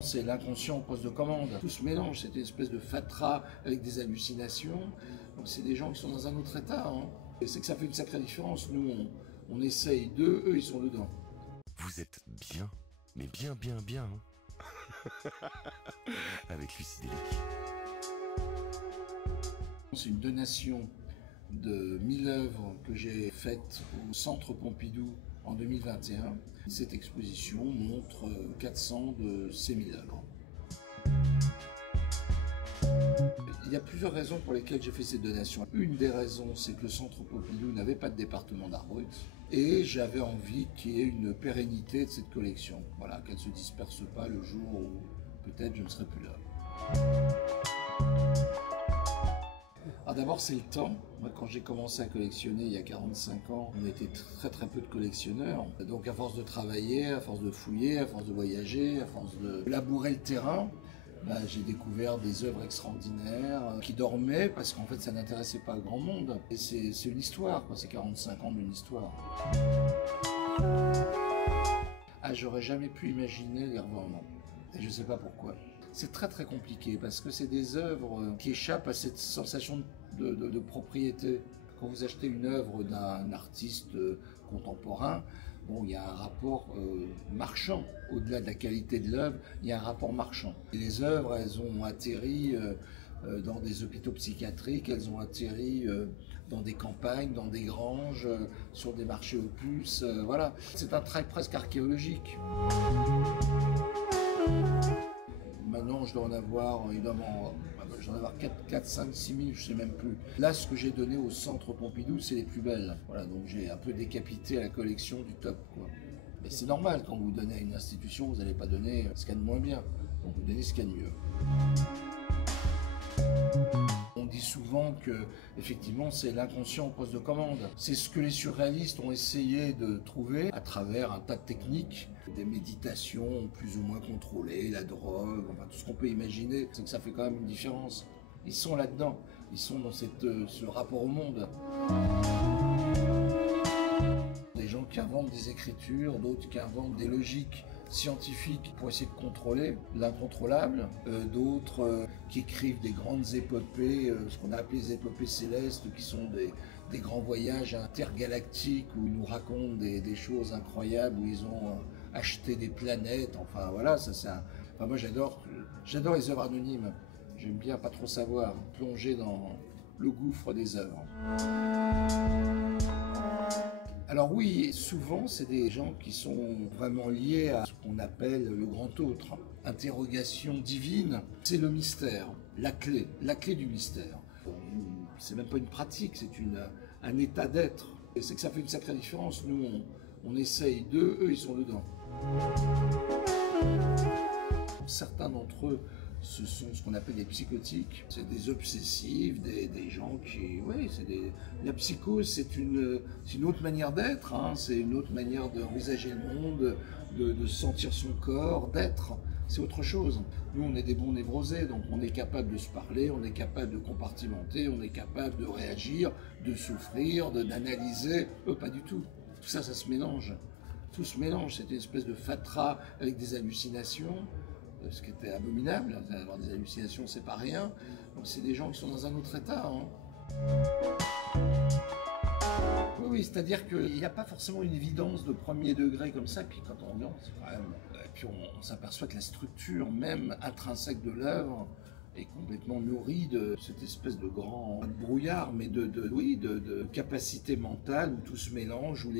C'est l'inconscient au poste de commande. Tout se mélange, c'est une espèce de fatras avec des hallucinations. Donc c'est des gens qui sont dans un autre état. Hein. Et c'est que ça fait une sacrée différence. Nous, on essaye d'eux, eux, ils sont dedans. Vous êtes bien, mais bien, hein. Avec Lucie Delic. C'est une donation de 1000 œuvres que j'ai faites au Centre Pompidou en 2021. Cette exposition montre 400 de ces 1000 œuvres. Il y a plusieurs raisons pour lesquelles j'ai fait cette donation. Une des raisons, c'est que le Centre Pompidou n'avait pas de département d'art brut et j'avais envie qu'il y ait une pérennité de cette collection. Voilà, qu'elle ne se disperse pas le jour où peut-être je ne serai plus là. Alors d'abord, c'est le temps. Moi, quand j'ai commencé à collectionner il y a 45 ans, on était très peu de collectionneurs. Donc à force de travailler, à force de fouiller, à force de voyager, à force de labourer le terrain, j'ai découvert des œuvres extraordinaires qui dormaient parce qu'en fait ça n'intéressait pas grand monde. Et c'est une histoire, quoi. C'est 45 ans d'une histoire. Ah, j'aurais jamais pu imaginer les revendements. Et je sais pas pourquoi. C'est très compliqué parce que c'est des œuvres qui échappent à cette sensation de propriété. Quand vous achetez une œuvre d'un artiste contemporain, bon, il y a un rapport marchand. Au-delà de la qualité de l'œuvre, il y a un rapport marchand. Et les œuvres, elles ont atterri dans des hôpitaux psychiatriques, elles ont atterri dans des campagnes, dans des granges, sur des marchés aux puces. Voilà, c'est un travail presque archéologique. Maintenant, je dois en avoir, évidemment, j'en avoir 4, 5, 6 000, je sais même plus. Là, ce que j'ai donné au Centre Pompidou, c'est les plus belles. Voilà, donc j'ai un peu décapité la collection du top, quoi. Mais c'est normal, quand vous donnez à une institution, vous n'allez pas donner ce qu'il y a de moins bien. Donc vous donnez ce qu'il y a de mieux. On dit souvent que, effectivement, c'est l'inconscient au poste de commande. C'est ce que les surréalistes ont essayé de trouver à travers un tas de techniques, des méditations plus ou moins contrôlées, la drogue, enfin tout ce qu'on peut imaginer. C'est que ça fait quand même une différence. Ils sont là-dedans, ils sont dans ce rapport au monde. Des gens qui inventent des écritures, d'autres qui inventent des logiques scientifiques pour essayer de contrôler l'incontrôlable, d'autres qui écrivent des grandes épopées, ce qu'on a appelé les épopées célestes, qui sont des grands voyages intergalactiques où ils nous racontent des choses incroyables, où ils ont acheté des planètes, enfin voilà, ça c'est enfin, moi j'adore les œuvres anonymes, j'aime bien pas trop savoir, plonger dans le gouffre des œuvres. Alors oui, souvent c'est des gens qui sont vraiment liés à ce qu'on appelle le grand autre. Interrogation divine, c'est le mystère, la clé du mystère. C'est même pas une pratique, c'est un état d'être. Et c'est que ça fait une sacrée différence. Nous, on essaye d'eux, eux ils sont dedans. Certains d'entre eux, ce sont ce qu'on appelle des psychotiques. C'est des obsessifs, des gens qui... Oui, la psychose, c'est une autre manière d'être, hein. C'est une autre manière d'envisager le monde, de sentir son corps, d'être. C'est autre chose. Nous, on est des bons névrosés, donc on est capable de se parler, on est capable de compartimenter, on est capable de réagir, de souffrir, d'analyser. Eux, pas du tout. Tout ça, ça se mélange. Tout se mélange. C'est une espèce de fatras avec des hallucinations. Ce qui était abominable, avoir des hallucinations c'est pas rien, donc c'est des gens qui sont dans un autre état. Hein. Oui, c'est-à-dire qu'il n'y a pas forcément une évidence de premier degré comme ça, puis quand on regarde, c'est quand même... puis on s'aperçoit que la structure même intrinsèque de l'œuvre est complètement nourrie de cette espèce de grand brouillard, mais de capacité mentale où tout se mélange, où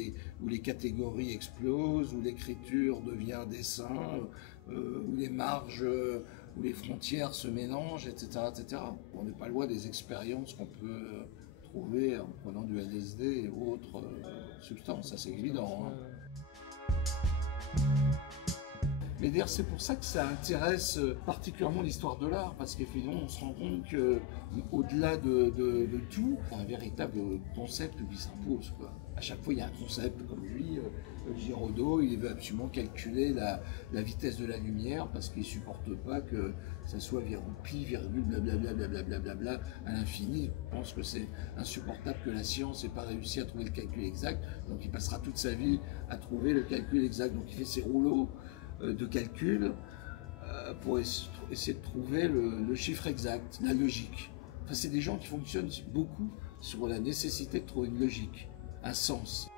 les catégories explosent, où l'écriture devient un dessin, où les marges, où les frontières se mélangent, etc., etc. On n'est pas loin des expériences qu'on peut trouver en prenant du LSD et autres substances, ça c'est évident. Hein. Mais d'ailleurs, c'est pour ça que ça intéresse particulièrement l'histoire de l'art, parce qu'effectivement, on se rend compte qu'au-delà de tout, il y a un véritable concept qui s'impose, quoi. À chaque fois, il y a un concept, comme lui, Giraudot, il veut absolument calculer la vitesse de la lumière, parce qu'il ne supporte pas que ça soit pi, virgule, blablabla, à l'infini. Il pense que c'est insupportable que la science n'ait pas réussi à trouver le calcul exact, donc il passera toute sa vie à trouver le calcul exact. Donc il fait ses rouleaux de calcul pour essayer de trouver le chiffre exact, la logique. Enfin, c'est des gens qui fonctionnent beaucoup sur la nécessité de trouver une logique, un sens.